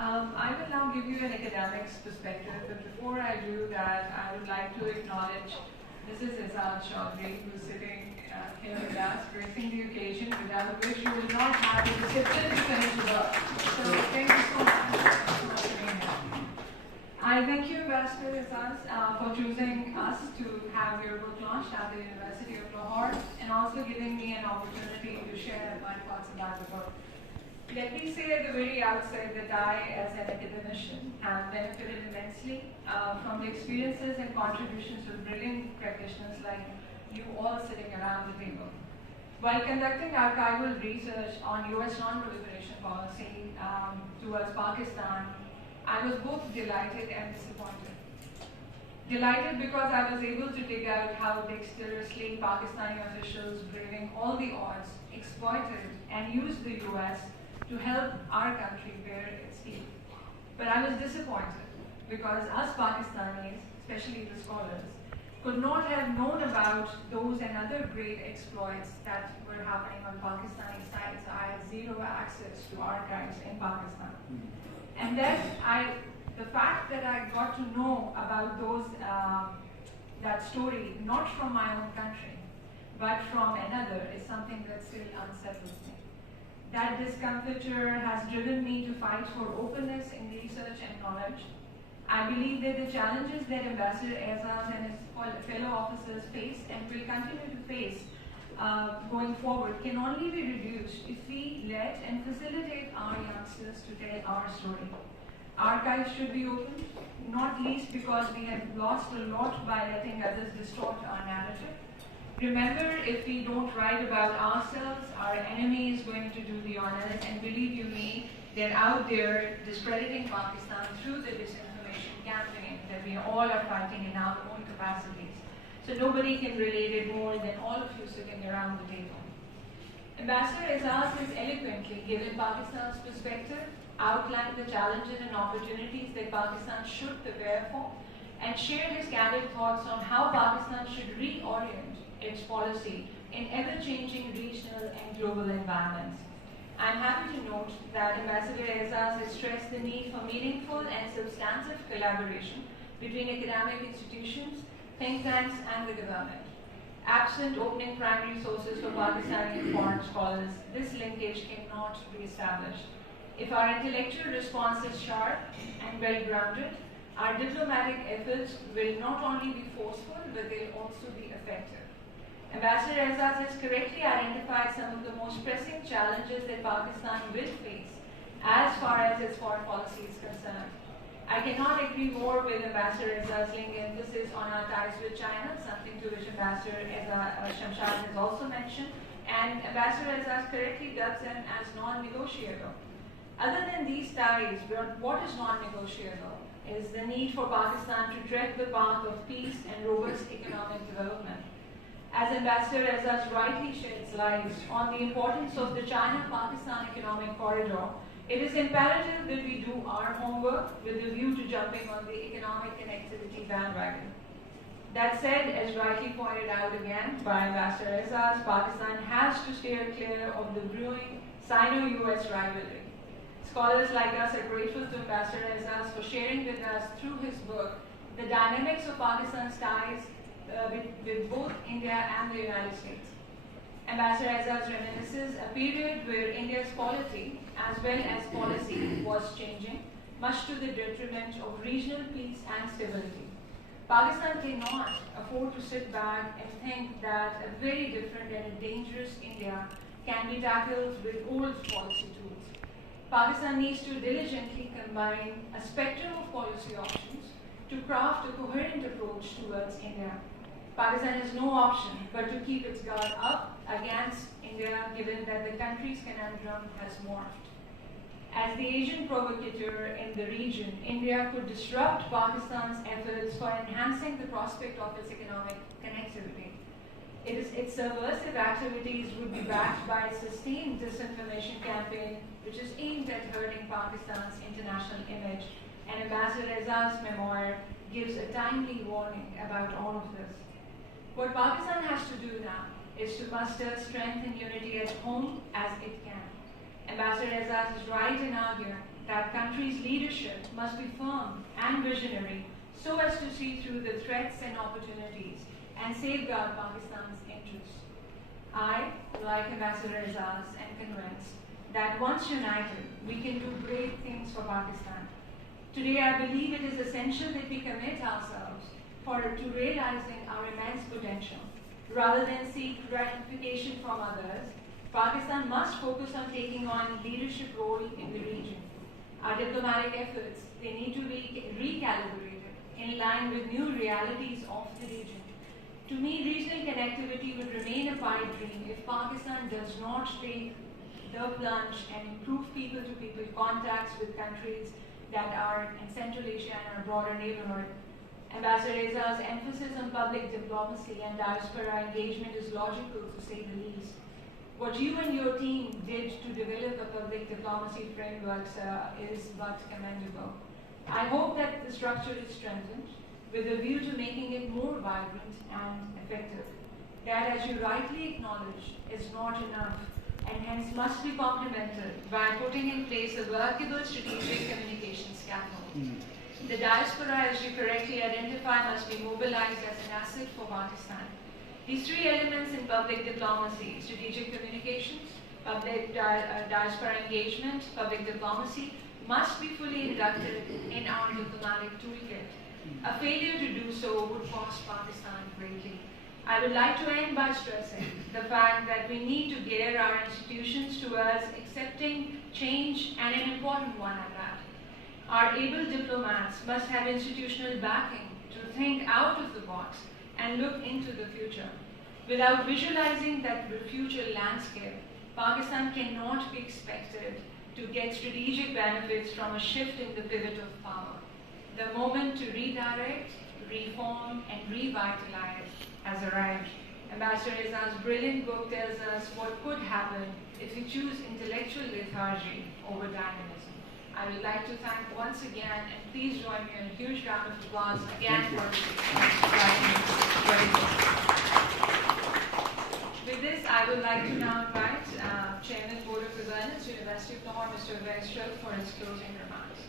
I will now give you an academic's perspective, but before I do that, I would like to acknowledge Mrs. Aizaz Chaudhry, who is sitting here with us, gracing the occasion, without which you will not have the discipline to finish the work. So thank you so much for being here. I thank you, Ambassador Aizaz, for choosing us to have your book launched at the University of Lahore, and also giving me an opportunity to share my thoughts about the book. Let me say at the very outset that I, as an academician, have benefited immensely from the experiences and contributions of brilliant practitioners like you all sitting around the table. While conducting archival research on US non-proliferation policy towards Pakistan, I was both delighted and disappointed. Delighted because I was able to dig out how dexterously Pakistani officials, braving all the odds, exploited and used the US to help our country bear its teeth. But I was disappointed because us Pakistanis, especially the scholars, could not have known about those and other great exploits that were happening on Pakistani sites. I had zero access to archives in Pakistan. And then the fact that I got to know about those, that story, not from my own country, but from another, is something that still unsettles me. That discomfiture has driven me to fight for openness in research and knowledge. I believe that the challenges that Ambassador Aizaz and his fellow officers face and will continue to face going forward can only be reduced if we let and facilitate our youngsters to tell our story. Archives should be opened, not least because we have lost a lot by letting others distort our narrative. Remember, if we don't write about ourselves, our enemy is going to do the honors, and believe you me, they're out there discrediting Pakistan through the disinformation campaign that we all are fighting in our own capacities. So nobody can relate it more than all of you sitting around the table. Ambassador Aizaz has eloquently given Pakistan's perspective, outlined the challenges and opportunities that Pakistan should prepare for, and shared his candid thoughts on how Pakistan should reorient its policy in ever-changing regional and global environments. I'm happy to note that Ambassador Aizaz has stressed the need for meaningful and substantive collaboration between academic institutions, think tanks, and the government. Absent opening primary sources for Pakistani and foreign scholars, this linkage cannot be established. If our intellectual response is sharp and well-grounded, our diplomatic efforts will not only be forceful, but they'll also be effective. Ambassador Aizaz has correctly identified some of the most pressing challenges that Pakistan will face as far as its foreign policy is concerned. I cannot agree more with Ambassador Aizaz's emphasis on our ties with China, something to which Ambassador Shamshad has also mentioned, and Ambassador Aizaz correctly dubs them as non-negotiable. Other than these ties, what is non-negotiable is the need for Pakistan to tread the path of peace and robust economic development. As Ambassador Aizaz rightly sheds light on the importance of the China-Pakistan economic corridor, it is imperative that we do our homework with a view to jumping on the economic connectivity bandwagon. That said, as rightly pointed out again by Ambassador Aizaz, Pakistan has to steer clear of the brewing Sino-US rivalry. Scholars like us are grateful to Ambassador Aizaz for sharing with us through his book the dynamics of Pakistan's ties with both India and the United States. Ambassador Aizaz reminisces a period where India's polity as well as policy was changing, much to the detriment of regional peace and stability. Pakistan cannot afford to sit back and think that a very different and a dangerous India can be tackled with old policy tools. Pakistan needs to diligently combine a spectrum of policy options to craft a coherent approach towards India. Pakistan has no option but to keep its guard up against India, given that the country's conundrum has morphed. As the Asian provocateur in the region, India could disrupt Pakistan's efforts for enhancing the prospect of its economic connectivity. Its subversive activities would be backed by a sustained disinformation campaign which is aimed at hurting Pakistan's international image, and Ambassador Aizaz's memoir gives a timely warning about all of this. What Pakistan has to do now is to muster strength and unity at home as it can. Ambassador Aizaz is right in arguing that country's leadership must be firm and visionary so as to see through the threats and opportunities and safeguard Pakistan's interests. I, like Ambassador Aizaz, am convinced that once united, we can do great things for Pakistan. Today, I believe it is essential that we commit ourselves to realizing our immense potential. Rather than seek gratification from others, Pakistan must focus on taking on a leadership role in the region. Our diplomatic efforts, they need to be recalibrated in line with new realities of the region. To me, regional connectivity would remain a pipe dream if Pakistan does not take the plunge and improve people-to-people contacts with countries that are in Central Asia and our broader neighborhood. Ambassador Aizaz's emphasis on public diplomacy and diaspora engagement is logical, to say the least. What you and your team did to develop a public diplomacy framework is but commendable. I hope that the structure is strengthened with a view to making it more vibrant and effective. That, as you rightly acknowledge, is not enough and hence must be complemented by putting in place a workable strategic communication scaffold. The diaspora, as you correctly identify, must be mobilized as an asset for Pakistan. These three elements in public diplomacy, strategic communications, public diaspora engagement, public diplomacy, must be fully inducted in our diplomatic toolkit. A failure to do so would cost Pakistan greatly. I would like to end by stressing the fact that we need to gear our institutions towards accepting change, and an important one at that. Our able diplomats must have institutional backing to think out of the box and look into the future. Without visualizing that future landscape, Pakistan cannot be expected to get strategic benefits from a shift in the pivot of power. The moment to redirect, reform, and revitalize has arrived. Ambassador Aizaz's brilliant book tells us what could happen if we choose intellectual lethargy over dynamism. I would like to thank once again, and please join me in a huge round of applause again for writing this. With this, I would like to now invite Chairman Board of Governors, University of Lahore, Mr. Aizaz Ch, for his closing remarks.